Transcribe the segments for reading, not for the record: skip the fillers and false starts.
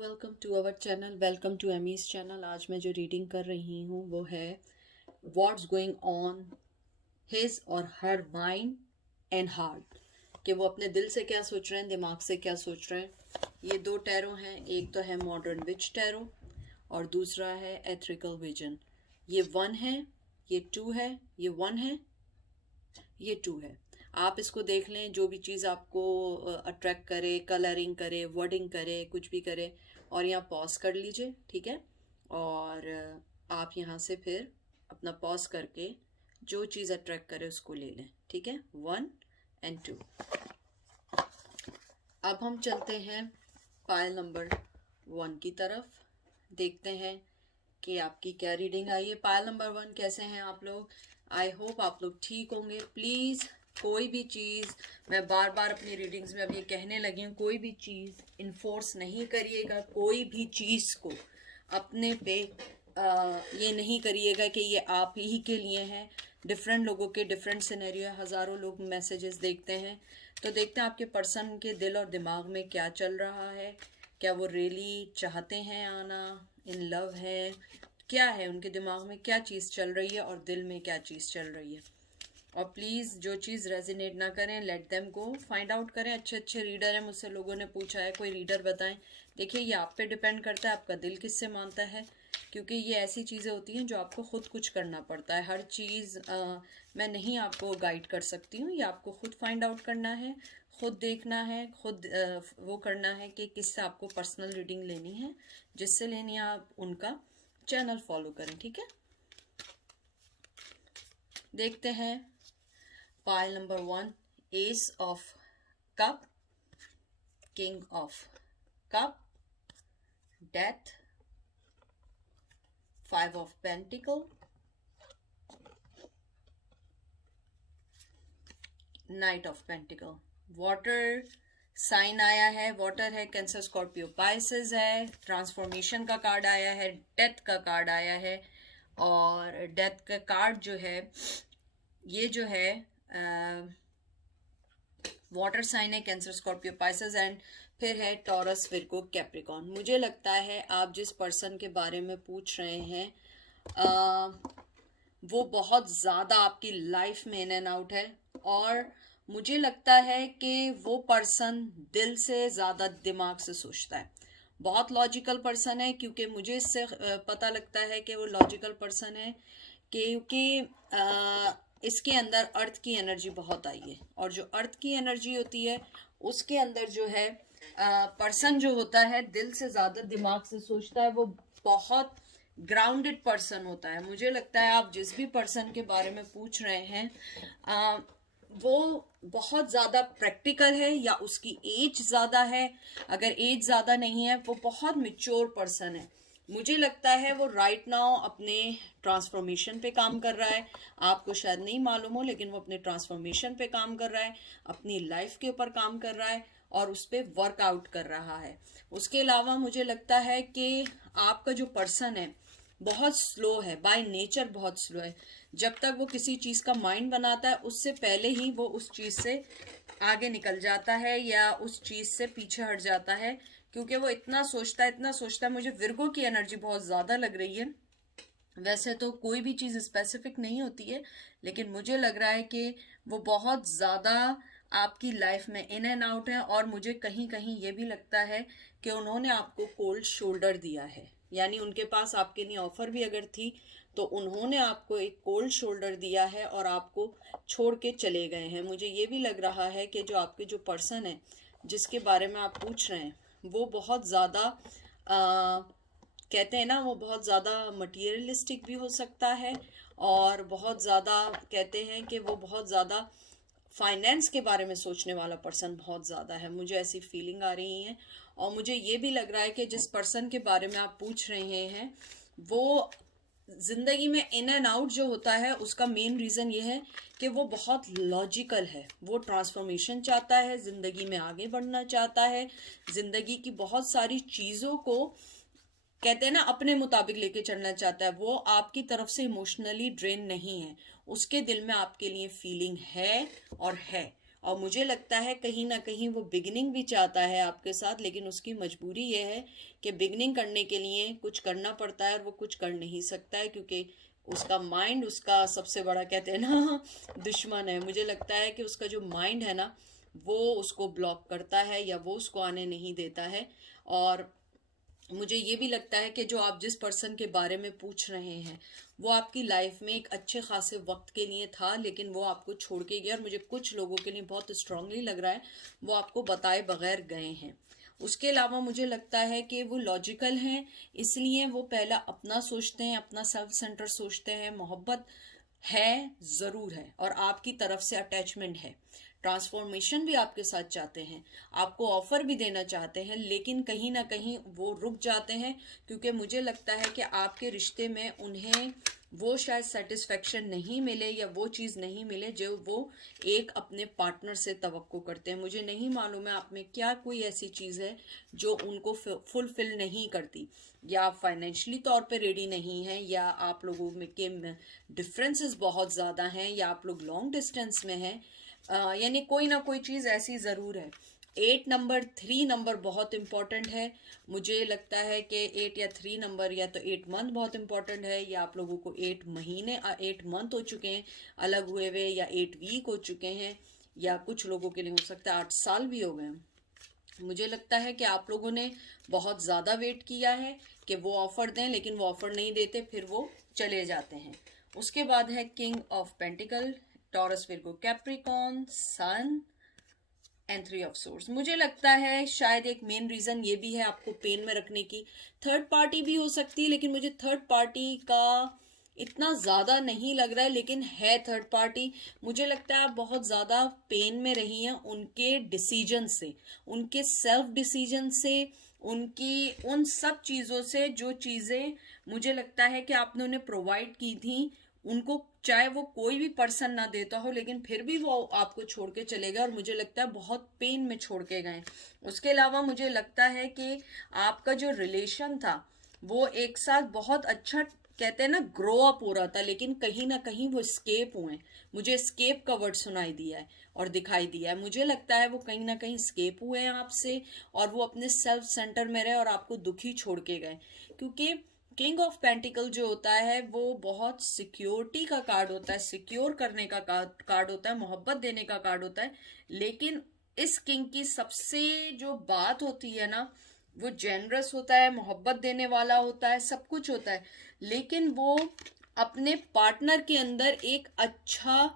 Welcome to our channel, welcome to Amy's channel. आज मैं जो रीडिंग कर रही हूँ वो है व्हाट्स गोइंग ऑन हिज और हर माइंड एंड हार्ट, कि वो अपने दिल से क्या सोच रहे हैं, दिमाग से क्या सोच रहे हैं। ये दो टैरो हैं, एक तो है मॉडर्न विच टैरो और दूसरा है एथरिकल विजन। ये 1 है, ये 2 है, ये 1 है, ये 2 है। आप इसको देख लें, जो भी चीज़ आपको अट्रैक्ट करे, कलरिंग करे, वर्डिंग करे, कुछ भी करे, और यहाँ पॉज कर लीजिए, ठीक है। और आप यहाँ से फिर अपना पॉज करके जो चीज़ अट्रैक्ट करे उसको ले लें, ठीक है। 1 और 2। अब हम चलते हैं पायल नंबर 1 की तरफ, देखते हैं कि आपकी क्या रीडिंग आई है। पायल नंबर 1, कैसे हैं आप लोग? आई होप आप लोग ठीक होंगे। प्लीज़ कोई भी चीज़, मैं बार बार अपनी रीडिंग्स में अब ये कहने लगी हूँ, कोई भी चीज़ इन्फोर्स नहीं करिएगा। कोई भी चीज़ को अपने पे ये नहीं करिएगा कि ये आप ही के लिए है। डिफरेंट लोगों के डिफरेंट सिनेरियो है, हज़ारों लोग मैसेजेस देखते हैं, तो देखते हैं आपके पर्सन के दिल और दिमाग में क्या चल रहा है। क्या वो रियली चाहते हैं आना, इन लव है, क्या है उनके दिमाग में, क्या चीज़ चल रही है और दिल में क्या चीज़ चल रही है। और प्लीज़ जो चीज़ रेजिनेट ना करें, let them go. Find out करें। अच्छे अच्छे रीडर हैं, मुझसे लोगों ने पूछा है कोई रीडर बताएं। देखिए, ये आप पे डिपेंड करता है, आपका दिल किससे मानता है, क्योंकि ये ऐसी चीज़ें होती हैं जो आपको खुद कुछ करना पड़ता है। हर चीज़ मैं नहीं आपको गाइड कर सकती हूँ, ये आपको खुद फाइंड आउट करना है, खुद देखना है, खुद वो करना है कि किससे आपको पर्सनल रीडिंग लेनी है। जिससे लेनी है आप उनका चैनल फॉलो करें, ठीक है। देखते हैं pile number 1, ace of cups, king of cups, death, 5 of pentacles, knight of pentacles. Water sign आया है, वाटर है, कैंसर, स्कॉर्पियो, पाइसेस है। ट्रांसफॉर्मेशन का कार्ड आया है, डेथ का कार्ड आया है, और डेथ का कार्ड जो है ये जो है वाटर साइन है, कैंसर, स्कॉर्पियो, पाइसेस, एंड फिर है टॉरस, विर्गो, कैप्रिकॉन। मुझे लगता है आप जिस पर्सन के बारे में पूछ रहे हैं वो बहुत ज़्यादा आपकी लाइफ में इन एंड आउट है, और मुझे लगता है कि वो पर्सन दिल से ज़्यादा दिमाग से सोचता है। बहुत लॉजिकल पर्सन है, क्योंकि मुझे इससे पता लगता है कि वो लॉजिकल पर्सन है, क्योंकि इसके अंदर अर्थ की एनर्जी बहुत आई है, और जो अर्थ की एनर्जी होती है उसके अंदर जो है पर्सन जो होता है दिल से ज़्यादा दिमाग से सोचता है, वो बहुत ग्राउंडेड पर्सन होता है। मुझे लगता है आप जिस भी पर्सन के बारे में पूछ रहे हैं वो बहुत ज़्यादा प्रैक्टिकल है, या उसकी एज ज़्यादा है। अगर एज ज़्यादा नहीं है, वो बहुत मैच्योर पर्सन है। मुझे लगता है वो राइट नाउ अपने ट्रांसफॉर्मेशन पे काम कर रहा है। आपको शायद नहीं मालूम हो, लेकिन वो अपने ट्रांसफॉर्मेशन पे काम कर रहा है, अपनी लाइफ के ऊपर काम कर रहा है, और उस पर वर्कआउट कर रहा है। उसके अलावा मुझे लगता है कि आपका जो पर्सन है बहुत स्लो है, बाय नेचर बहुत स्लो है। जब तक वो किसी चीज़ का माइंड बनाता है, उससे पहले ही वो उस चीज़ से आगे निकल जाता है या उस चीज़ से पीछे हट जाता है, क्योंकि वो इतना सोचता है, इतना सोचता है। मुझे विर्गो की एनर्जी बहुत ज़्यादा लग रही है। वैसे तो कोई भी चीज़ स्पेसिफिक नहीं होती है, लेकिन मुझे लग रहा है कि वो बहुत ज़्यादा आपकी लाइफ में इन एंड आउट है, और मुझे कहीं कहीं ये भी लगता है कि उन्होंने आपको कोल्ड शोल्डर दिया है। यानी उनके पास आपके लिए ऑफर भी अगर थी, तो उन्होंने आपको एक कोल्ड शोल्डर दिया है और आपको छोड़ के चले गए हैं। मुझे ये भी लग रहा है कि जो आपके जो पर्सन है जिसके बारे में आप पूछ रहे हैं, वो बहुत ज़्यादा कहते हैं ना, वो बहुत ज़्यादा मटीरियलिस्टिक भी हो सकता है, और बहुत ज़्यादा कहते हैं कि वो बहुत ज़्यादा फाइनेंस के बारे में सोचने वाला पर्सन बहुत ज़्यादा है। मुझे ऐसी फीलिंग आ रही है, और मुझे ये भी लग रहा है कि जिस पर्सन के बारे में आप पूछ रहे हैं वो ज़िंदगी में इन एंड आउट जो होता है, उसका मेन रीज़न ये है कि वो बहुत लॉजिकल है। वो ट्रांसफॉर्मेशन चाहता है, ज़िंदगी में आगे बढ़ना चाहता है, ज़िंदगी की बहुत सारी चीज़ों को कहते हैं ना अपने मुताबिक लेके चलना चाहता है। वो आपकी तरफ से इमोशनली ड्रेन नहीं है, उसके दिल में आपके लिए फीलिंग है, और है, और मुझे लगता है कहीं ना कहीं वो बिगिनिंग भी चाहता है आपके साथ, लेकिन उसकी मजबूरी ये है कि बिगिनिंग करने के लिए कुछ करना पड़ता है और वो कुछ कर नहीं सकता है, क्योंकि उसका माइंड उसका सबसे बड़ा, कहते हैं ना, दुश्मन है। मुझे लगता है कि उसका जो माइंड है ना, वो उसको ब्लॉक करता है या वो उसको आने नहीं देता है। और मुझे ये भी लगता है कि जो आप जिस पर्सन के बारे में पूछ रहे हैं वो आपकी लाइफ में एक अच्छे खासे वक्त के लिए था, लेकिन वो आपको छोड़ के गया, और मुझे कुछ लोगों के लिए बहुत स्ट्रांगली लग रहा है वो आपको बताए बगैर गए हैं। उसके अलावा मुझे लगता है कि वो लॉजिकल हैं, इसलिए वो पहला अपना सोचते हैं, अपना सेल्फ सेंटर सोचते हैं। मोहब्बत है, ज़रूर है, और आपकी तरफ से अटैचमेंट है, ट्रांसफॉर्मेशन भी आपके साथ चाहते हैं, आपको ऑफर भी देना चाहते हैं, लेकिन कहीं ना कहीं वो रुक जाते हैं, क्योंकि मुझे लगता है कि आपके रिश्ते में उन्हें वो शायद सेटिस्फेक्शन नहीं मिले या वो चीज़ नहीं मिले जो वो एक अपने पार्टनर से तवक्को करते हैं। मुझे नहीं मालूम है आप में क्या कोई ऐसी चीज़ है जो उनको फुलफिल नहीं करती, या आप फाइनेंशियली तौर पे रेडी नहीं हैं, या आप लोगों में के डिफरेंसेस बहुत ज़्यादा हैं, या आप लोग लॉन्ग डिस्टेंस में हैं, यानी कोई ना कोई चीज़ ऐसी ज़रूर है। 8 नंबर, 3 नंबर बहुत इंपॉर्टेंट है। मुझे लगता है कि 8 या 3 नंबर, या तो 8 मंथ बहुत इंपॉर्टेंट है, या आप लोगों को 8 महीने 8 मंथ हो चुके हैं अलग हुए हुए, या 8 वीक हो चुके हैं, या कुछ लोगों के लिए हो सकता है 8 साल भी हो गए हैं। मुझे लगता है कि आप लोगों ने बहुत ज़्यादा वेट किया है कि वो ऑफर दें, लेकिन वो ऑफर नहीं देते, फिर वो चले जाते हैं। उसके बाद है king of pentacle, Taurus, Virgo, Capricorn, sun and 3 of swords. मुझे लगता है शायद एक मेन रीजन ये भी है आपको पेन में रखने की। थर्ड पार्टी भी हो सकती है, लेकिन मुझे थर्ड पार्टी का इतना ज्यादा नहीं लग रहा है, लेकिन है थर्ड पार्टी। मुझे लगता है आप बहुत ज्यादा पेन में रही हैं उनके डिसीजन से, उनके सेल्फ डिसीजन से, उनकी उन सब चीजों से जो चीजें मुझे लगता है कि आपने उन्हें प्रोवाइड की थी उनको, चाहे वो कोई भी पर्सन ना देता हो, लेकिन फिर भी वो आपको छोड़ के चले गए, और मुझे लगता है बहुत पेन में छोड़ के गए। उसके अलावा मुझे लगता है कि आपका जो रिलेशन था वो एक साथ बहुत अच्छा, कहते हैं ना, ग्रो अप हो रहा था, लेकिन कहीं ना कहीं वो स्केप हुए। मुझे स्केप का वर्ड सुनाई दिया है और दिखाई दिया है। मुझे लगता है वो कहीं ना कहीं स्केप हुए हैं आपसे, और वो अपने सेल्फ सेंटर में रहे और आपको दुखी छोड़ के गए। क्योंकि किंग ऑफ पेंटिकल जो होता है वो बहुत सिक्योरिटी का कार्ड होता है, सिक्योर करने का कार्ड होता है, मोहब्बत देने का कार्ड होता है। लेकिन इस किंग की सबसे जो बात होती है ना, वो जेनरस होता है, मोहब्बत देने वाला होता है, सब कुछ होता है, लेकिन वो अपने पार्टनर के अंदर एक अच्छा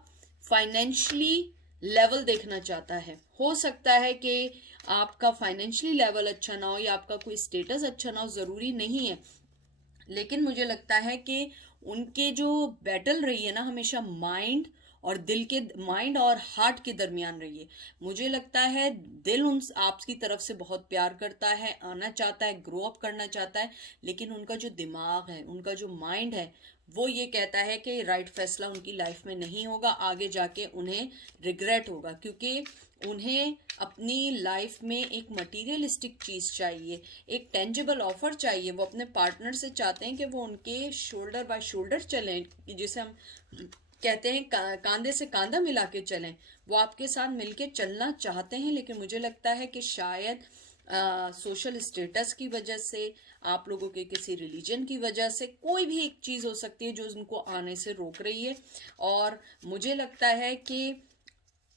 फाइनेंशियली लेवल देखना चाहता है। हो सकता है कि आपका फाइनेंशियली लेवल अच्छा ना हो या आपका कोई स्टेटस अच्छा ना हो, जरूरी नहीं है, लेकिन मुझे लगता है कि उनके जो बैटल रही है ना, हमेशा माइंड और दिल के, माइंड और हार्ट के दरमियान रही है। मुझे लगता है दिल उन आपकी तरफ से बहुत प्यार करता है, आना चाहता है, ग्रो अप करना चाहता है, लेकिन उनका जो दिमाग है, उनका जो माइंड है, वो ये कहता है कि राइट फैसला उनकी लाइफ में नहीं होगा, आगे जाके उन्हें रिग्रेट होगा, क्योंकि उन्हें अपनी लाइफ में एक मटीरियलिस्टिक चीज चाहिए, एक टेंजिबल ऑफर चाहिए। वो अपने पार्टनर से चाहते हैं कि वो उनके शोल्डर बाय शोल्डर चलें, जिसे हम कहते हैं कांधे से कांधा मिला के चलें। वो आपके साथ मिलके चलना चाहते हैं, लेकिन मुझे लगता है कि शायद सोशल स्टेटस की वजह से, आप लोगों के किसी रिलीजन की वजह से, कोई भी एक चीज हो सकती है जो उनको आने से रोक रही है। और मुझे लगता है कि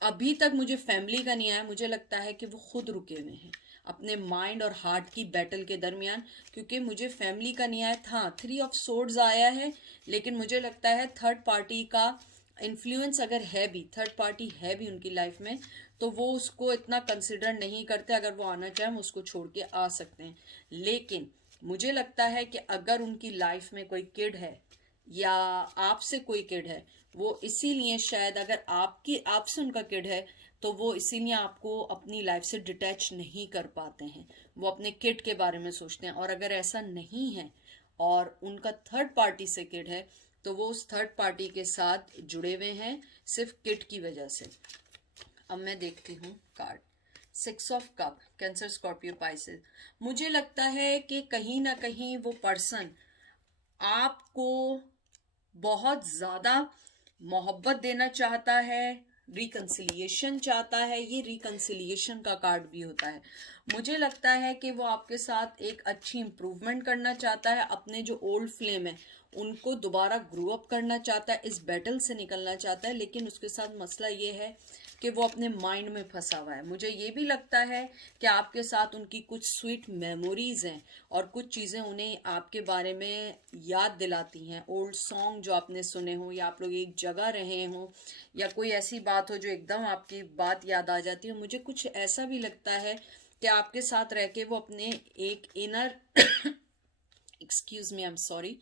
अभी तक मुझे फैमिली का नहीं आया, मुझे लगता है कि वो खुद रुके हुए हैं अपने माइंड और हार्ट की बैटल के दरमियान, क्योंकि मुझे फैमिली का नहीं आया था। 3 ऑफ सोर्ड्स आया है, लेकिन मुझे लगता है थर्ड पार्टी का इन्फ्लुएंस अगर है भी, थर्ड पार्टी है भी उनकी लाइफ में, तो वो उसको इतना कंसिडर नहीं करते। अगर वो आना चाहें हम उसको छोड़ के आ सकते हैं, लेकिन मुझे लगता है कि अगर उनकी लाइफ में कोई किड है या आपसे कोई किड है, वो इसीलिए शायद, अगर आपसे उनका किड है, तो वो इसीलिए आपको अपनी लाइफ से डिटैच नहीं कर पाते हैं, वो अपने किड के बारे में सोचते हैं। और अगर ऐसा नहीं है और उनका थर्ड पार्टी से किड है, तो वो उस थर्ड पार्टी के साथ जुड़े हुए हैं सिर्फ किड की वजह से। अब मैं देखती हूँ card 6 of cup, cancer, Scorpio, Pisces. मुझे लगता है कि कहीं ना कहीं वो पर्सन आपको बहुत ज्यादा मोहब्बत देना चाहता है, रिकंसिलिएशन चाहता है, ये रिकंसिलिएशन का कार्ड भी होता है। मुझे लगता है कि वो आपके साथ एक अच्छी इम्प्रूवमेंट करना चाहता है, अपने जो ओल्ड फ्लेम है उनको दोबारा ग्रो अप करना चाहता है, इस बैटल से निकलना चाहता है, लेकिन उसके साथ मसला ये है कि वो अपने माइंड में फंसा हुआ है। मुझे ये भी लगता है कि आपके साथ उनकी कुछ स्वीट मेमोरीज हैं और कुछ चीज़ें उन्हें आपके बारे में याद दिलाती हैं, ओल्ड सॉन्ग जो आपने सुने हो, या आप लोग एक जगह रहे हो, या कोई ऐसी बात हो जो एकदम आपकी बात याद आ जाती है। मुझे कुछ ऐसा भी लगता है कि आपके साथ रह के वो अपने एक inner excuse me, I am sorry,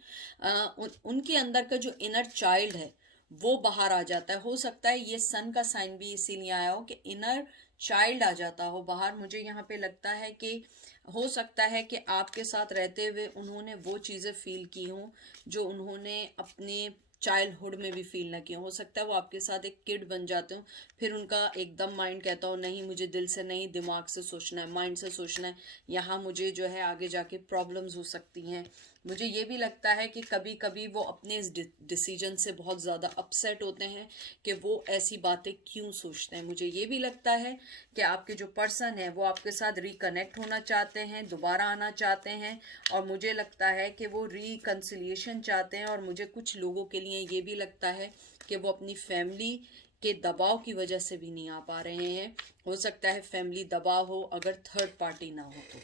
उनके अंदर का जो इनर चाइल्ड है वो बाहर आ जाता है। हो सकता है ये सन का साइन भी इसीलिए आया हो कि इनर चाइल्ड आ जाता हो बाहर। मुझे यहाँ पे लगता है कि हो सकता है कि आपके साथ रहते हुए उन्होंने वो चीज़ें फील की हों जो उन्होंने अपने चाइल्डहुड में भी फील ना किया। हो सकता है वो आपके साथ एक किड बन जाते हो, फिर उनका एकदम माइंड कहता हो नहीं मुझे दिल से नहीं, दिमाग से सोचना है, माइंड से सोचना है, यहाँ मुझे जो है आगे जाके प्रॉब्लम्स हो सकती हैं। मुझे ये भी लगता है कि कभी कभी वो अपने इस डिसीजन से बहुत ज़्यादा अपसेट होते हैं कि वो ऐसी बातें क्यों सोचते हैं। मुझे ये भी लगता है कि आपके जो पर्सन है वो आपके साथ रिकनेक्ट होना चाहते हैं, दोबारा आना चाहते हैं, और मुझे लगता है कि वो रिकन्सिलिएशन चाहते हैं। और मुझे कुछ लोगों के लिए ये भी लगता है कि वो अपनी फैमिली के दबाव की वजह से भी नहीं आ पा रहे हैं। हो सकता है फैमिली दबाव हो अगर थर्ड पार्टी ना हो तो।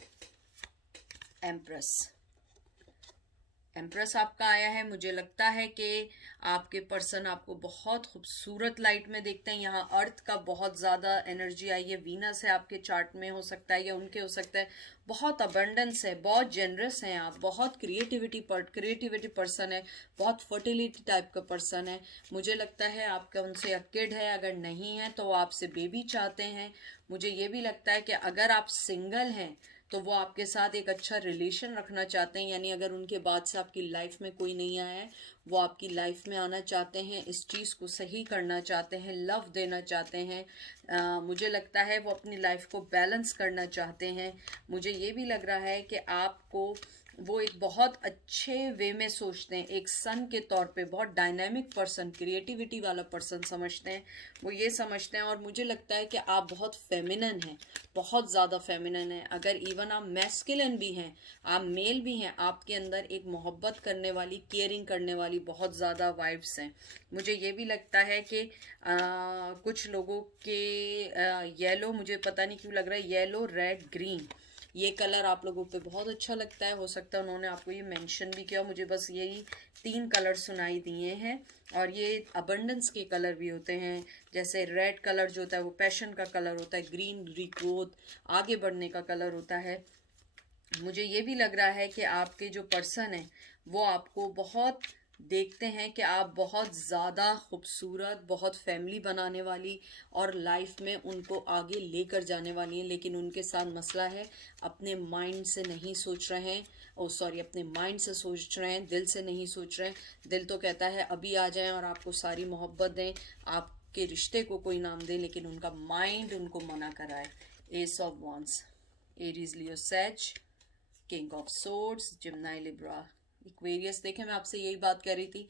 एम्प्रेस आपका आया है। मुझे लगता है कि आपके पर्सन आपको बहुत खूबसूरत लाइट में देखते हैं। यहाँ अर्थ का बहुत ज़्यादा एनर्जी आई है, वीनस है आपके चार्ट में, हो सकता है या उनके हो सकता है। बहुत अबंडेंस है, बहुत जेनरस हैं आप, बहुत क्रिएटिविटी पर्सन है, बहुत फर्टिलिटी टाइप का पर्सन है। मुझे लगता है आपका उनसे किड है, अगर नहीं है तो वो आपसे बेबी चाहते हैं। मुझे ये भी लगता है कि अगर आप सिंगल हैं तो वो आपके साथ एक अच्छा रिलेशन रखना चाहते हैं, यानी अगर उनके बाद से आपकी लाइफ में कोई नहीं आया है वो आपकी लाइफ में आना चाहते हैं, इस चीज़ को सही करना चाहते हैं, लव देना चाहते हैं। मुझे लगता है वो अपनी लाइफ को बैलेंस करना चाहते हैं। मुझे ये भी लग रहा है कि आपको वो एक बहुत अच्छे वे में सोचते हैं, एक सन के तौर पे बहुत डायनामिक पर्सन, क्रिएटिविटी वाला पर्सन समझते हैं, वो ये समझते हैं। और मुझे लगता है कि आप बहुत फेमिनन हैं, बहुत ज़्यादा फेमिनन हैं। अगर इवन आप मैस्कुलिन भी हैं, आप मेल भी हैं, आपके अंदर एक मोहब्बत करने वाली, केयरिंग करने वाली बहुत ज़्यादा वाइब्स हैं। मुझे ये भी लगता है कि कुछ लोगों के येलो, मुझे पता नहीं क्यों लग रहा है येलो, रेड, ग्रीन, ये कलर आप लोगों पे बहुत अच्छा लगता है। हो सकता है उन्होंने आपको ये मेंशन भी किया, मुझे बस यही 3 कलर सुनाई दिए हैं। और ये अबंडेंस के कलर भी होते हैं, जैसे रेड कलर जो होता है वो पैशन का कलर होता है, ग्रीन रिग्रोथ, आगे बढ़ने का कलर होता है। मुझे ये भी लग रहा है कि आपके जो पर्सन है वो आपको बहुत देखते हैं कि आप बहुत ज़्यादा खूबसूरत, बहुत फैमिली बनाने वाली और लाइफ में उनको आगे लेकर जाने वाली हैं, लेकिन उनके साथ मसला है अपने माइंड से नहीं सोच रहे हैं। अपने माइंड से सोच रहे हैं, दिल से नहीं सोच रहे हैं। दिल तो कहता है अभी आ जाएं और आपको सारी मोहब्बत दें, आपके रिश्ते को कोई नाम दें, लेकिन उनका माइंड उनको मना कराए। Ace of wands, Aries, Leo, Sag, king of swords, Gemini, Libra, Aquarius. देखें मैं आपसे यही बात कर रही थी।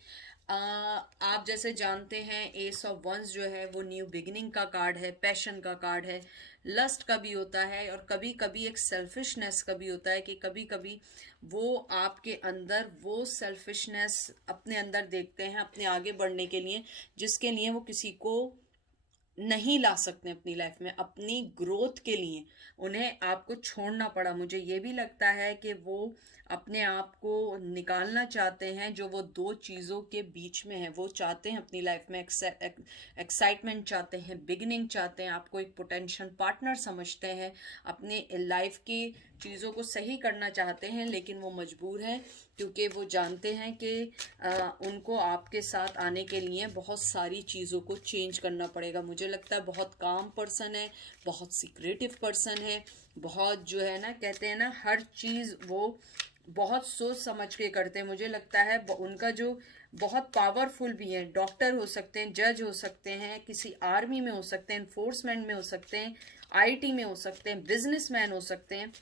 आप जैसे जानते हैं एस ऑफ वंस जो है वो न्यू बिगिनिंग का कार्ड है, पैशन का कार्ड है, लस्ट का भी होता है, और कभी कभी एक सेल्फिशनेस का भी होता है कि कभी कभी वो आपके अंदर वो सेल्फिशनेस अपने अंदर देखते हैं अपने आगे बढ़ने के लिए, जिसके लिए वो किसी को नहीं ला सकते अपनी लाइफ में। अपनी ग्रोथ के लिए उन्हें आपको छोड़ना पड़ा। मुझे ये भी लगता है कि वो अपने आप को निकालना चाहते हैं जो वो 2 चीज़ों के बीच में है। वो चाहते हैं अपनी लाइफ में एक्साइटमेंट चाहते हैं, बिगिनिंग चाहते हैं, आपको एक पोटेंशियल पार्टनर समझते हैं, अपने लाइफ की चीज़ों को सही करना चाहते हैं, लेकिन वो मजबूर हैं क्योंकि वो जानते हैं कि उनको आपके साथ आने के लिए बहुत सारी चीज़ों को चेंज करना पड़ेगा। मुझे लगता है बहुत काम पर्सन है, बहुत सीक्रेटिव पर्सन है, बहुत जो है ना, कहते हैं ना, हर चीज़ वो बहुत सोच समझ के करते हैं। मुझे लगता है उनका जो बहुत पावरफुल भी है, डॉक्टर हो सकते हैं, जज हो सकते हैं, किसी आर्मी में हो सकते हैं, इन्फोर्समेंट में हो सकते हैं, आईटी में हो सकते हैं, बिजनेसमैन हो सकते हैं।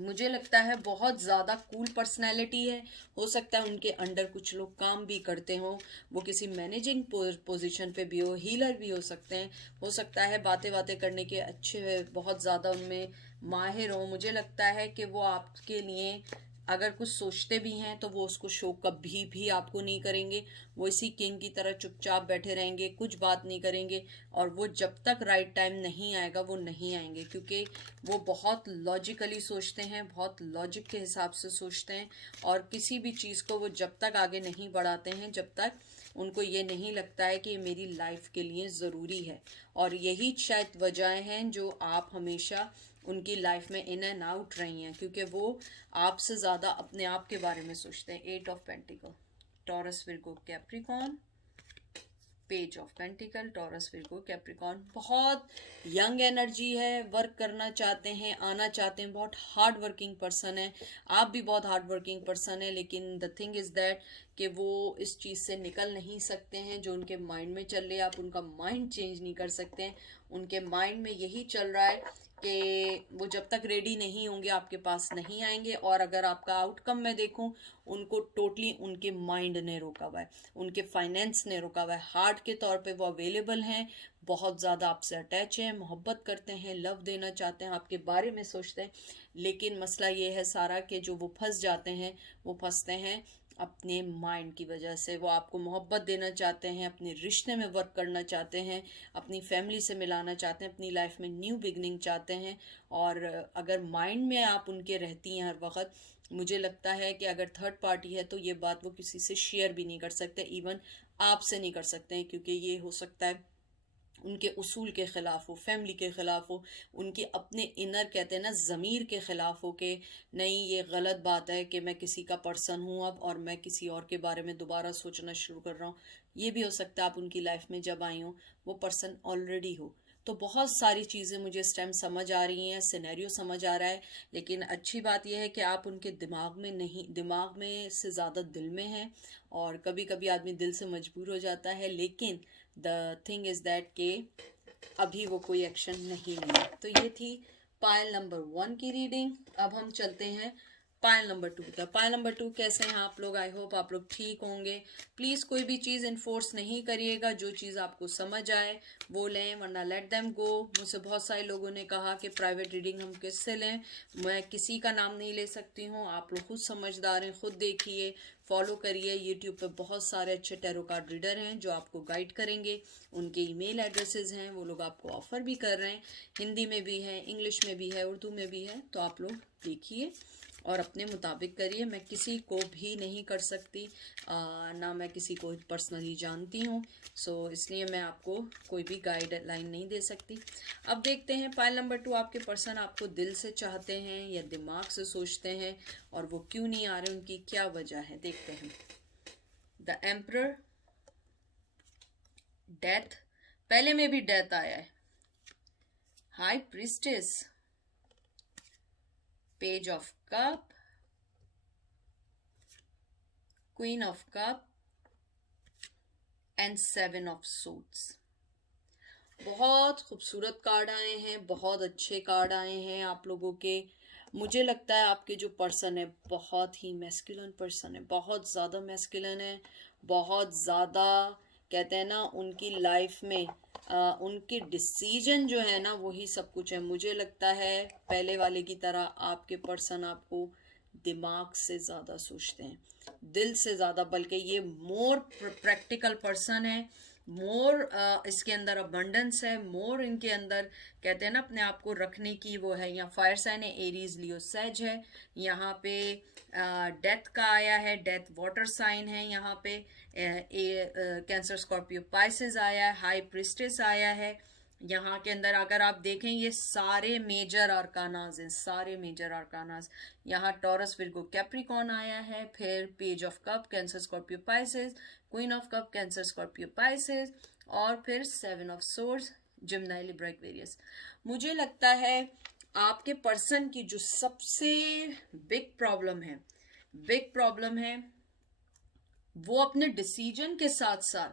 मुझे लगता है बहुत ज़्यादा कूल पर्सनैलिटी है। हो सकता है उनके अंडर कुछ लोग काम भी करते हों, वो किसी मैनेजिंग पोजीशन पे भी हो, हीलर भी हो सकते हैं। हो सकता है बातें बातें करने के अच्छे, बहुत ज़्यादा उनमें माहिर हो। मुझे लगता है कि वो आपके लिए अगर कुछ सोचते भी हैं तो वो उसको शो कभी भी आपको नहीं करेंगे। वो इसी किंग की तरह चुपचाप बैठे रहेंगे, कुछ बात नहीं करेंगे, और वो जब तक राइट टाइम नहीं आएगा वो नहीं आएंगे, क्योंकि वो बहुत लॉजिकली सोचते हैं, बहुत लॉजिक के हिसाब से सोचते हैं, और किसी भी चीज़ को वो जब तक आगे नहीं बढ़ाते हैं जब तक उनको ये नहीं लगता है कि ये मेरी लाइफ के लिए ज़रूरी है। और यही शायद वजह हैं जो आप हमेशा उनकी लाइफ में इन एंड आउट रही हैं, क्योंकि वो आपसे ज़्यादा अपने आप के बारे में सोचते हैं। 8 of pentacle, Taurus Virgo Capricorn, page of pentacle, Taurus Virgo Capricorn. बहुत यंग एनर्जी है, वर्क करना चाहते हैं, आना चाहते हैं, बहुत हार्ड वर्किंग पर्सन है। आप भी बहुत हार्ड वर्किंग पर्सन है, लेकिन द थिंग इज़ दैट कि वो इस चीज़ से निकल नहीं सकते हैं जो उनके माइंड में चल रही है। आप उनका माइंड चेंज नहीं कर सकते हैं। उनके माइंड में यही चल रहा है कि वो जब तक रेडी नहीं होंगे आपके पास नहीं आएंगे। और अगर आपका आउटकम मैं देखूं, उनको टोटली उनके माइंड ने रोका हुआ है, उनके फाइनेंस ने रोका हुआ है। हार्ट के तौर पे वो अवेलेबल हैं, बहुत ज़्यादा आपसे अटैच हैं, मोहब्बत करते हैं, लव देना चाहते हैं, आपके बारे में सोचते हैं। लेकिन मसला ये है सारा कि जो वो फंस जाते हैं, वो फंसते हैं अपने माइंड की वजह से। वो आपको मोहब्बत देना चाहते हैं, अपने रिश्ते में वर्क करना चाहते हैं, अपनी फैमिली से मिलाना चाहते हैं, अपनी लाइफ में न्यू बिगनिंग चाहते हैं। और अगर माइंड में आप उनके रहती हैं हर वक्त, मुझे लगता है कि अगर थर्ड पार्टी है तो ये बात वो किसी से शेयर भी नहीं कर सकते, इवन आपसे नहीं कर सकते हैं, क्योंकि ये हो सकता है उनके उसूल के ख़िलाफ़ हो, फैमिली के ख़िलाफ़ हो, उनके अपने इनर कहते हैं ना ज़मीर के ख़िलाफ़ हो कि नहीं ये गलत बात है कि मैं किसी का पर्सन हूँ अब और मैं किसी और के बारे में दोबारा सोचना शुरू कर रहा हूँ। ये भी हो सकता है आप उनकी लाइफ में जब आई हो वो पर्सन ऑलरेडी हो। तो बहुत सारी चीज़ें मुझे इस टाइम समझ आ रही हैं, सिनेरियो समझ आ रहा है। लेकिन अच्छी बात यह है कि आप उनके दिमाग में नहीं, दिमाग में से ज़्यादा दिल में हैं, और कभी कभी आदमी दिल से मजबूर हो जाता है। लेकिन द थिंग इज़ दैट के अभी वो कोई एक्शन नहीं लिया। तो ये थी पायल नंबर 1 की रीडिंग। अब हम चलते हैं पायल नंबर 2 का। पायल नंबर 2 कैसे हैं आप लोग? आई होप आप लोग ठीक होंगे। प्लीज़ कोई भी चीज़ इन्फोर्स नहीं करिएगा, जो चीज़ आपको समझ आए वो लें, वरना लेट देम गो। मुझसे बहुत सारे लोगों ने कहा कि प्राइवेट रीडिंग हम किससे लें। मैं किसी का नाम नहीं ले सकती हूँ, आप लोग खुद समझदार हैं, खुद देखिए, फॉलो करिए। यूट्यूब पे बहुत सारे अच्छे टैरो कार्ड रीडर हैं जो आपको गाइड करेंगे। उनके ईमेल एड्रेसेस हैं, वो लोग आपको ऑफ़र भी कर रहे हैं। हिंदी में भी है, इंग्लिश में भी है, उर्दू में भी है। तो आप लोग देखिए और अपने मुताबिक करिए। मैं किसी को भी नहीं कर सकती, ना मैं किसी को पर्सनली जानती हूँ, सो इसलिए मैं आपको कोई भी गाइडलाइन नहीं दे सकती। अब देखते हैं पाइल नंबर 2, आपके पर्सन आपको दिल से चाहते हैं या दिमाग से सोचते हैं, और वो क्यों नहीं आ रहे, उनकी क्या वजह है, देखते हैं। द एम्परर, डेथ, पहले में भी डेथ आया है, high priestess, page of cup, queen of cup and 7 of suits. बहुत खूबसूरत कार्ड आए हैं, बहुत अच्छे कार्ड आए हैं आप लोगों के। मुझे लगता है आपके जो पर्सन है बहुत ही मैस्कुलिन पर्सन है, बहुत ज़्यादा मैस्कुलिन है, बहुत ज़्यादा कहते हैं ना उनकी लाइफ में उनके डिसीजन जो है ना वही सब कुछ है। मुझे लगता है पहले वाले की तरह आपके पर्सन आपको दिमाग से ज़्यादा सोचते हैं, दिल से ज़्यादा, बल्कि ये मोर प्रैक्टिकल पर्सन है, मोर इसके अंदर अबंडेंस है, मोर इनके अंदर कहते हैं ना अपने आप को रखने की वो है। यहाँ फायर साइन है, एरीज लियो सेज है, यहाँ पे डेथ का आया है, डेथ वाटर साइन है, यहाँ पे कैंसर स्कॉर्पियो पाइसेस आया है, हाई प्रिस्टेस आया है। यहाँ के अंदर अगर आप देखें ये सारे मेजर आर्कानाज हैं, सारे मेजर आर्कानाज। यहाँ टॉरस विर्गो कैप्रिकॉर्न आया है, फिर page of cup cancer Scorpio Pisces, queen of cup cancer Scorpio Pisces, और फिर 7 of swords Gemini Libra Aquarius. मुझे लगता है आपके पर्सन की जो सबसे बिग प्रॉब्लम है वो अपने डिसीजन के साथ साथ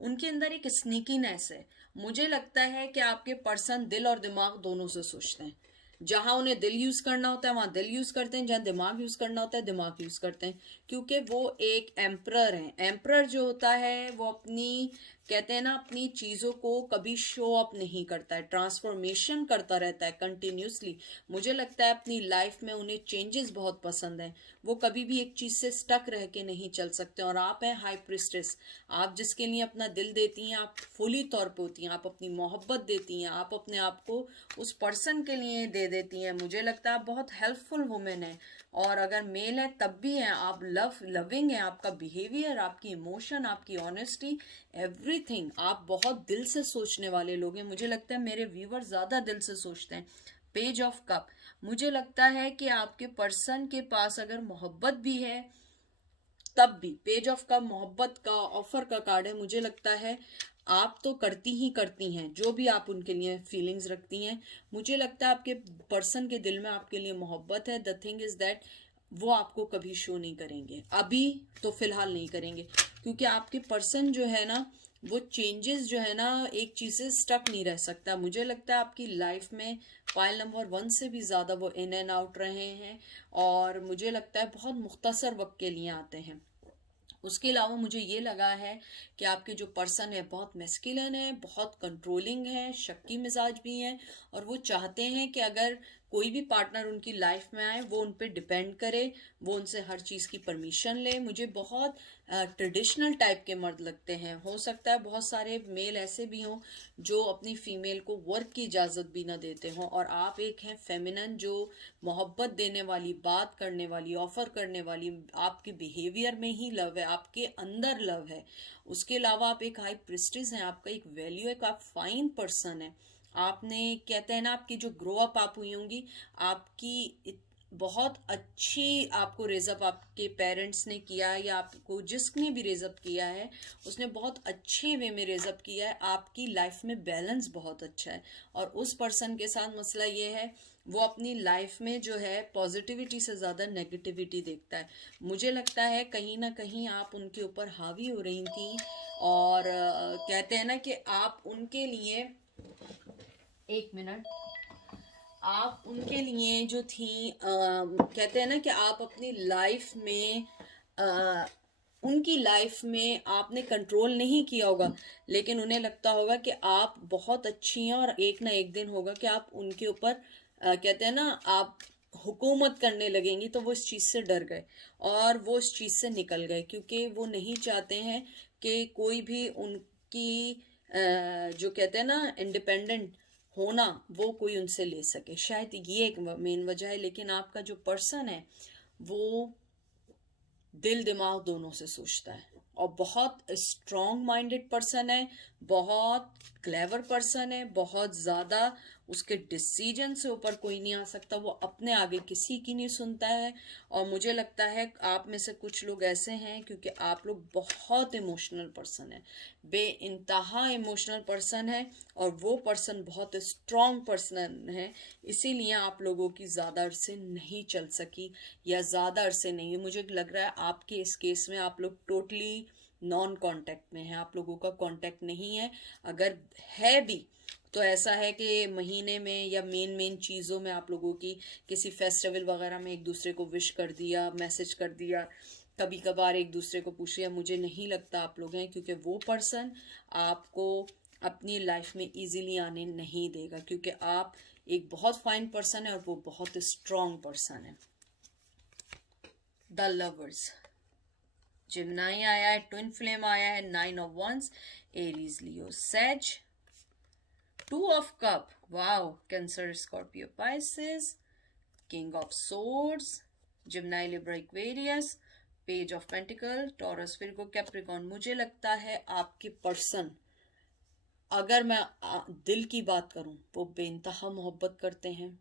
उनके अंदर एक स्नीकीनेस है। मुझे लगता है कि आपके पर्सन दिल और दिमाग दोनों से सोचते हैं, जहां उन्हें दिल यूज करना होता है वहां दिल यूज करते हैं, जहां दिमाग यूज करना होता है दिमाग यूज करते हैं, क्योंकि वो एक एम्परर है। एम्परर जो होता है वो अपनी, कहते हैं ना, अपनी चीजों को कभी शो अप नहीं करता है, ट्रांसफॉर्मेशन करता रहता है कंटिन्यूसली। मुझे लगता है अपनी लाइफ में उन्हें चेंजेस बहुत पसंद है, वो कभी भी एक चीज से स्टक रह के नहीं चल सकते। और आप हैं हाई प्रिस्टेस, आप जिसके लिए अपना दिल देती हैं, आप फुली तौर पे होती हैं, आप अपनी मोहब्बत देती हैं, आप अपने आप को उस पर्सन के लिए दे देती हैं। मुझे लगता है आप बहुत हेल्पफुल वुमेन है। और अगर मेल है तब भी हैं आप लविंग है, आपका बिहेवियर, आपकी इमोशन, आपकी ऑनेस्टी, एवरीथिंग, आप बहुत दिल से सोचने वाले लोग हैं। मुझे लगता है मेरे व्यूवर ज्यादा दिल से सोचते हैं। पेज ऑफ कप, मुझे लगता है कि आपके पर्सन के पास अगर मोहब्बत भी है तब भी, पेज ऑफ कप मोहब्बत का ऑफर का कार्ड है। मुझे लगता है आप तो करती ही करती हैं जो भी आप उनके लिए फीलिंग्स रखती हैं। मुझे लगता है आपके पर्सन के दिल में आपके लिए मोहब्बत है। द थिंग इज दैट वो आपको कभी शो नहीं करेंगे, अभी तो फिलहाल नहीं करेंगे, क्योंकि आपके पर्सन जो है ना वो चेंजेस जो है ना एक चीज से स्टक नहीं रह सकता। मुझे लगता है आपकी लाइफ में पाइल नंबर 1 से भी ज्यादा वो इन एंड आउट रहे हैं, और मुझे लगता है बहुत मुख्तसर वक्त के लिए आते हैं। उसके अलावा मुझे ये लगा है कि आपके जो पर्सन है बहुत मैस्कुलिन है, बहुत कंट्रोलिंग है, शक्की मिजाज भी है, और वो चाहते हैं कि अगर कोई भी पार्टनर उनकी लाइफ में आए वो उन पे डिपेंड करे, वो उनसे हर चीज की परमिशन ले। मुझे बहुत ट्रेडिशनल टाइप के मर्द लगते हैं। हो सकता है बहुत सारे मेल ऐसे भी हों जो अपनी फीमेल को वर्क की इजाजत भी ना देते हों, और आप एक हैं फेमिनन जो मोहब्बत देने वाली, बात करने वाली, ऑफर करने वाली। आपके बिहेवियर में ही लव है, आपके अंदर लव है। उसके अलावा आप एक हाई प्रिस्टिस हैं, आपका एक वैल्यू है, आप फाइन पर्सन है। आपने, कहते हैं ना, आपकी जो ग्रो अप आप हुई होंगी, आपकी बहुत अच्छी आपको रेजअप आपके पेरेंट्स ने किया है, या आपको जिसने भी रेजअप किया है उसने बहुत अच्छे वे में रेजअप किया है। आपकी लाइफ में बैलेंस बहुत अच्छा है। और उस पर्सन के साथ मसला ये है वो अपनी लाइफ में जो है पॉजिटिविटी से ज्यादा नेगेटिविटी देखता है। मुझे लगता है कहीं ना कहीं आप उनके ऊपर हावी हो रही थी, और कहते हैं ना कि आप उनके लिए, एक मिनट, आप उनके लिए जो थी, कहते हैं ना कि आप अपनी लाइफ में उनकी लाइफ में आपने कंट्रोल नहीं किया होगा, लेकिन उन्हें लगता होगा कि आप बहुत अच्छी हैं, और एक ना एक दिन होगा कि आप उनके ऊपर, कहते हैं ना, आप हुकूमत करने लगेंगी। तो वो इस चीज़ से डर गए और वो इस चीज़ से निकल गए, क्योंकि वो नहीं चाहते हैं कि कोई भी उनकी, जो कहते हैं ना, इंडिपेंडेंट होना, वो कोई उनसे ले सके। शायद ये एक मेन वजह है। लेकिन आपका जो पर्सन है वो दिल दिमाग दोनों से सोचता है, और बहुत स्ट्रॉन्ग माइंडेड पर्सन है, बहुत क्लेवर पर्सन है, बहुत ज़्यादा उसके डिसीजन से ऊपर कोई नहीं आ सकता। वो अपने आगे किसी की नहीं सुनता है। और मुझे लगता है आप में से कुछ लोग ऐसे हैं, क्योंकि आप लोग बहुत इमोशनल पर्सन है, बे इंतहा इमोशनल पर्सन है, और वो पर्सन बहुत स्ट्रॉन्ग पर्सन है। इसीलिए आप लोगों की ज़्यादा अरसे नहीं चल सकी, या ज़्यादा अरसे नहीं। मुझे लग रहा है आपके इस केस में आप लोग टोटली नॉन कांटेक्ट में हैं, आप लोगों का कांटेक्ट नहीं है। अगर है भी तो ऐसा है कि महीने में या मेन चीज़ों में आप लोगों की, किसी फेस्टिवल वगैरह में एक दूसरे को विश कर दिया, मैसेज कर दिया, कभी कभार एक दूसरे को पूछ लिया। मुझे नहीं लगता आप लोग हैं, क्योंकि वो पर्सन आपको अपनी लाइफ में इजीली आने नहीं देगा, क्योंकि आप एक बहुत फाइन पर्सन है और वो बहुत स्ट्रॉन्ग पर्सन है। द लवर्स, जिम्नाई आया है, ट्विन फ्लेम आया है, 9 of wands, Aries, Leo, Sag, 2 of cup, wow, Cancer, Scorpio, Pisces, king of swords, Gemini, Libra, Aquarius, page of pentacle, Taurus, Virgo, Capricorn. मुझे लगता है आपके पर्सन, अगर मैं दिल की बात करूं, वो बेइंतहा मोहब्बत करते हैं,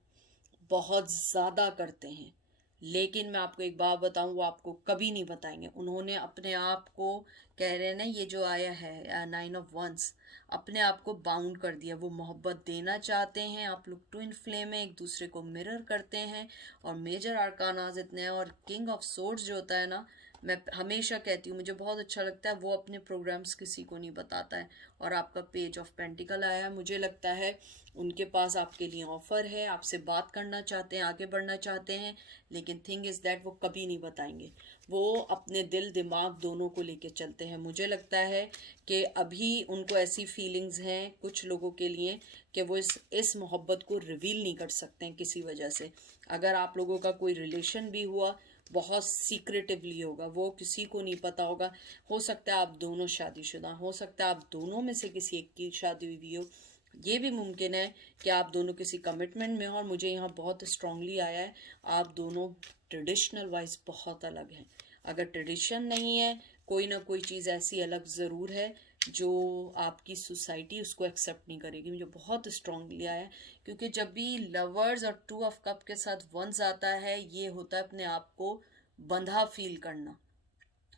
बहुत ज्यादा करते हैं। लेकिन मैं आपको एक बात बताऊं, वो आपको कभी नहीं बताएंगे। उन्होंने अपने आप को, कह रहे हैं ना, ये जो आया है 9 ऑफ वंस, अपने आप को बाउंड कर दिया। वो मोहब्बत देना चाहते हैं, आप लोग ट्विन फ्लेम में एक दूसरे को मिरर करते हैं, और मेजर आर्कानाज इतने हैं। और किंग ऑफ सोर्ड्स जो होता है ना, मैं हमेशा कहती हूँ मुझे बहुत अच्छा लगता है वो अपने प्रोग्राम्स किसी को नहीं बताता है। और आपका पेज ऑफ पेंटिकल आया है, मुझे लगता है उनके पास आपके लिए ऑफर है, आपसे बात करना चाहते हैं, आगे बढ़ना चाहते हैं, लेकिन थिंग इज दैट वो कभी नहीं बताएंगे। वो अपने दिल दिमाग दोनों को लेके चलते हैं। मुझे लगता है कि अभी उनको ऐसी फीलिंग्स हैं कुछ लोगों के लिए कि वो इस मोहब्बत को रिवील नहीं कर सकते हैं किसी वजह से। अगर आप लोगों का कोई रिलेशन भी हुआ बहुत सीक्रेटिवली होगा, वो किसी को नहीं पता होगा। हो सकता है आप दोनों शादीशुदा, हो सकता है आप दोनों में से किसी एक की शादी हुई हो, ये भी मुमकिन है कि आप दोनों किसी कमिटमेंट में हो। और मुझे यहाँ बहुत स्ट्रांगली आया है आप दोनों ट्रेडिशनल वाइज बहुत अलग हैं। अगर ट्रेडिशन नहीं है, कोई ना कोई चीज़ ऐसी अलग ज़रूर है जो आपकी सोसाइटी उसको एक्सेप्ट नहीं करेगी। मुझे बहुत स्ट्रांगली आया है, क्योंकि जब भी लवर्स और टू ऑफ कप के साथ वंस आता है, ये होता है अपने आप को बंधा फील करना।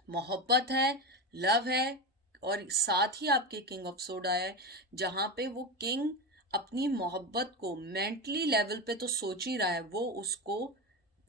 मोहब्बत है, लव है, और साथ ही आपके किंग ऑफ सोड आया है, जहां पे वो किंग अपनी मोहब्बत को मेंटली लेवल पे तो सोच ही रहा है, वो उसको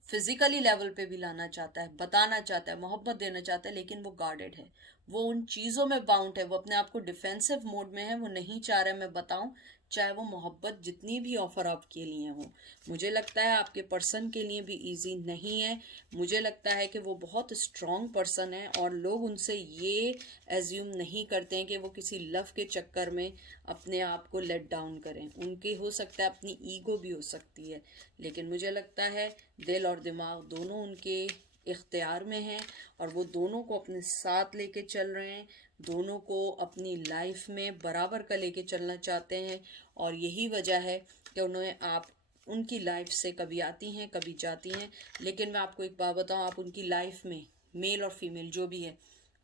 फिजिकली लेवल पे भी लाना चाहता है, बताना चाहता है, मोहब्बत देना चाहता है, लेकिन वो गार्डेड है, वो उन चीज़ों में बाउंड है, वो अपने आप को डिफेंसिव मोड में है, वो नहीं चाह रहा है मैं बताऊं, चाहे वो मोहब्बत जितनी भी ऑफर आपके लिए हो। मुझे लगता है आपके पर्सन के लिए भी इजी नहीं है। मुझे लगता है कि वो बहुत स्ट्रॉन्ग पर्सन है और लोग उनसे ये एज्यूम नहीं करते हैं कि वो किसी लव के चक्कर में अपने आप को लेट डाउन करें। उनकी हो सकता है अपनी ईगो भी हो सकती है, लेकिन मुझे लगता है दिल और दिमाग दोनों उनके इख्तियार में हैं और वो दोनों को अपने साथ लेके चल रहे हैं, दोनों को अपनी लाइफ में बराबर का लेके चलना चाहते हैं। और यही वजह है कि उन्होंने आप उनकी लाइफ से कभी आती हैं कभी जाती हैं, लेकिन मैं आपको एक बात बताऊं, आप उनकी लाइफ में मेल और फीमेल जो भी है,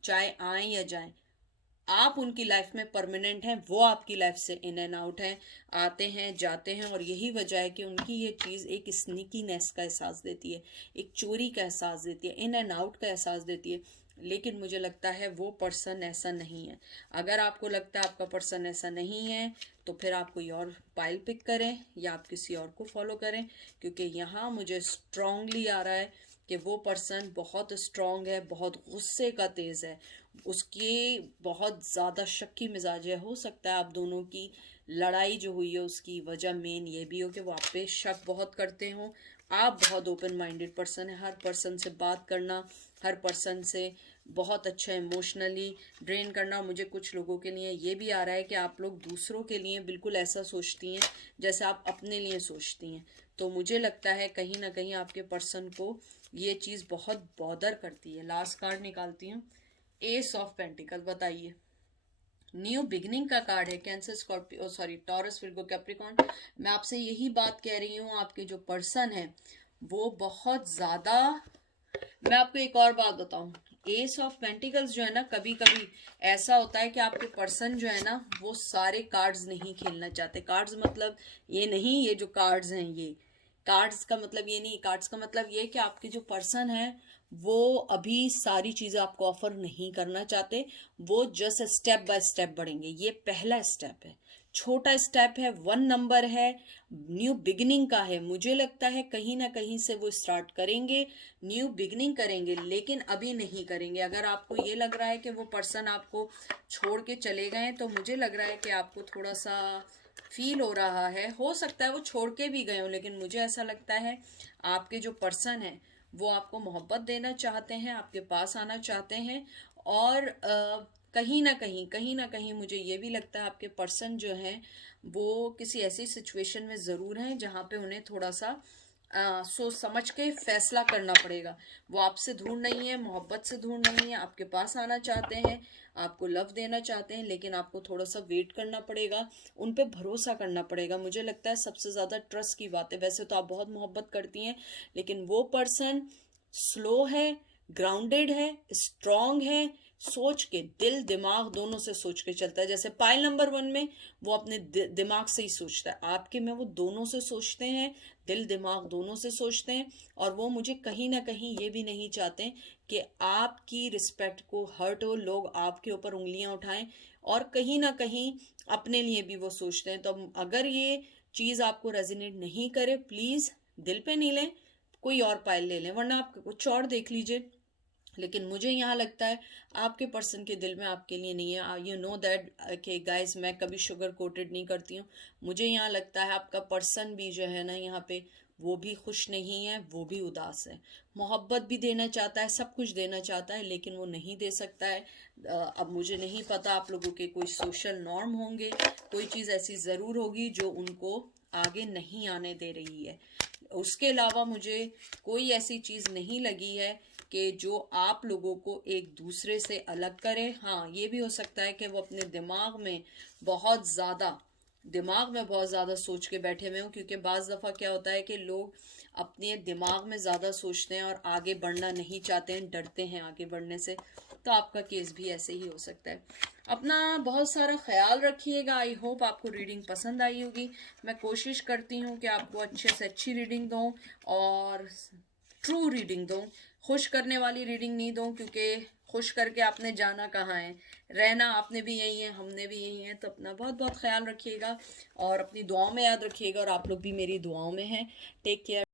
चाहे आए या जाएं, आप उनकी लाइफ में परमानेंट हैं, वो आपकी लाइफ से इन एंड आउट हैं, आते हैं जाते हैं। और यही वजह है कि उनकी ये चीज़ एक स्नीकीनेस का एहसास देती है, एक चोरी का एहसास देती है, इन एंड आउट का एहसास देती है। लेकिन मुझे लगता है वो पर्सन ऐसा नहीं है। अगर आपको लगता है आपका पर्सन ऐसा नहीं है, तो फिर आप कोई और पाइल पिक करें या आप किसी और को फॉलो करें, क्योंकि यहाँ मुझे स्ट्रांगली आ रहा है कि वो पर्सन बहुत स्ट्रांग है, बहुत गुस्से का तेज है, उसके बहुत ज़्यादा शक्की मिजाज है। हो सकता है आप दोनों की लड़ाई जो हुई है उसकी वजह मेन ये भी हो कि वो आप पे शक बहुत करते हो। आप बहुत ओपन माइंडेड पर्सन है, हर पर्सन से बात करना, हर पर्सन से बहुत अच्छा इमोशनली ड्रेन करना। मुझे कुछ लोगों के लिए ये भी आ रहा है कि आप लोग दूसरों के लिए बिल्कुल ऐसा सोचती हैं जैसे आप अपने लिए सोचती हैं। तो मुझे लगता है कहीं ना कहीं आपके पर्सन को ये चीज़ बहुत बॉदर करती है। लास्ट कार्ड निकालती हूँ, एस ऑफ पेंटिकल। बताइए, न्यू बिगनिंग का कार्ड है, Cancer Scorpio sorry taurus Virgo Capricorn. मैं आपसे यही बात कह रही हूँ, आपके जो पर्सन है वो बहुत ज़्यादा, मैं आपको एक और बात बताऊं, एस ऑफ पेंटिकल्स जो है ना, कभी कभी ऐसा होता है कि आपके पर्सन जो है ना वो सारे कार्ड्स नहीं खेलना चाहते। कार्ड्स मतलब ये नहीं, ये जो कार्ड्स हैं ये कार्ड्स का मतलब ये नहीं, कार्ड्स का मतलब ये कि आपके जो पर्सन है वो अभी सारी चीजें आपको ऑफर नहीं करना चाहते, वो जस्ट स्टेप बाय स्टेप बढ़ेंगे। ये पहला स्टेप है, छोटा स्टेप है, 1 नंबर है, न्यू बिगिनिंग का है। मुझे लगता है कहीं ना कहीं से वो स्टार्ट करेंगे, न्यू बिगिनिंग करेंगे, लेकिन अभी नहीं करेंगे। अगर आपको ये लग रहा है कि वो पर्सन आपको छोड़ के चले गए, तो मुझे लग रहा है कि आपको थोड़ा सा फील हो रहा है, हो सकता है वो छोड़ के भी गए हो, लेकिन मुझे ऐसा लगता है आपके जो पर्सन है वो आपको मोहब्बत देना चाहते हैं, आपके पास आना चाहते हैं। और कहीं ना कहीं मुझे ये भी लगता है आपके पर्सन जो हैं वो किसी ऐसी सिचुएशन में ज़रूर हैं जहाँ पे उन्हें थोड़ा सा सोच समझ के फैसला करना पड़ेगा। वो आपसे दूर नहीं है, मोहब्बत से दूर नहीं है, आपके पास आना चाहते हैं, आपको लव देना चाहते हैं, लेकिन आपको थोड़ा सा वेट करना पड़ेगा, उन पे भरोसा करना पड़ेगा। मुझे लगता है सबसे ज़्यादा ट्रस्ट की बात है। वैसे तो आप बहुत मोहब्बत करती हैं, लेकिन वो पर्सन स्लो है, ग्राउंडेड है, स्ट्रांग है, सोच के दिल दिमाग दोनों से सोच के चलता है। जैसे पाइल नंबर 1 में वो अपने दिमाग से ही सोचता है, आपके में वो दोनों से सोचते हैं, दिल दिमाग दोनों से सोचते हैं। और वो मुझे कहीं ना कहीं ये भी नहीं चाहते कि आपकी रिस्पेक्ट को हर्ट हो, लोग आपके ऊपर उंगलियां उठाएं, और कहीं ना कहीं अपने लिए भी वो सोचते हैं। तो अगर ये चीज़ आपको रेजिनेट नहीं करे, प्लीज़ दिल पे नहीं लें, कोई और पाइल ले लें, वरना आप कुछ और देख लीजिए। लेकिन मुझे यहाँ लगता है आपके पर्सन के दिल में आपके लिए नहीं है। यू नो दैट कि गाइज, मैं कभी शुगर कोटेड नहीं करती हूँ। मुझे यहाँ लगता है आपका पर्सन भी जो है ना यहाँ पे, वो भी खुश नहीं है, वो भी उदास है। मोहब्बत भी देना चाहता है, सब कुछ देना चाहता है, लेकिन वो नहीं दे सकता है। अब मुझे नहीं पता, आप लोगों के कोई सोशल नॉर्म होंगे, कोई चीज़ ऐसी ज़रूर होगी जो उनको आगे नहीं आने दे रही है। उसके अलावा मुझे कोई ऐसी चीज़ नहीं लगी है कि जो आप लोगों को एक दूसरे से अलग करे। हाँ, ये भी हो सकता है कि वो अपने दिमाग में बहुत ज़्यादा सोच के बैठे हुए हों, क्योंकि बाज़ दफ़ा क्या होता है कि लोग अपने दिमाग में ज़्यादा सोचते हैं और आगे बढ़ना नहीं चाहते हैं, डरते हैं आगे बढ़ने से। तो आपका केस भी ऐसे ही हो सकता है। अपना बहुत सारा ख्याल रखिएगा। आई होप आपको रीडिंग पसंद आई होगी। मैं कोशिश करती हूँ कि आपको अच्छे से अच्छी रीडिंग दूँ और ट्रू रीडिंग दूँ, खुश करने वाली रीडिंग नहीं दूँ, क्योंकि खुश करके आपने जाना कहाँ है, रहना आपने भी यही है, हमने भी यही है। तो अपना बहुत बहुत ख्याल रखिएगा और अपनी दुआओं में याद रखिएगा, और आप लोग भी मेरी दुआओं में हैं। Take care.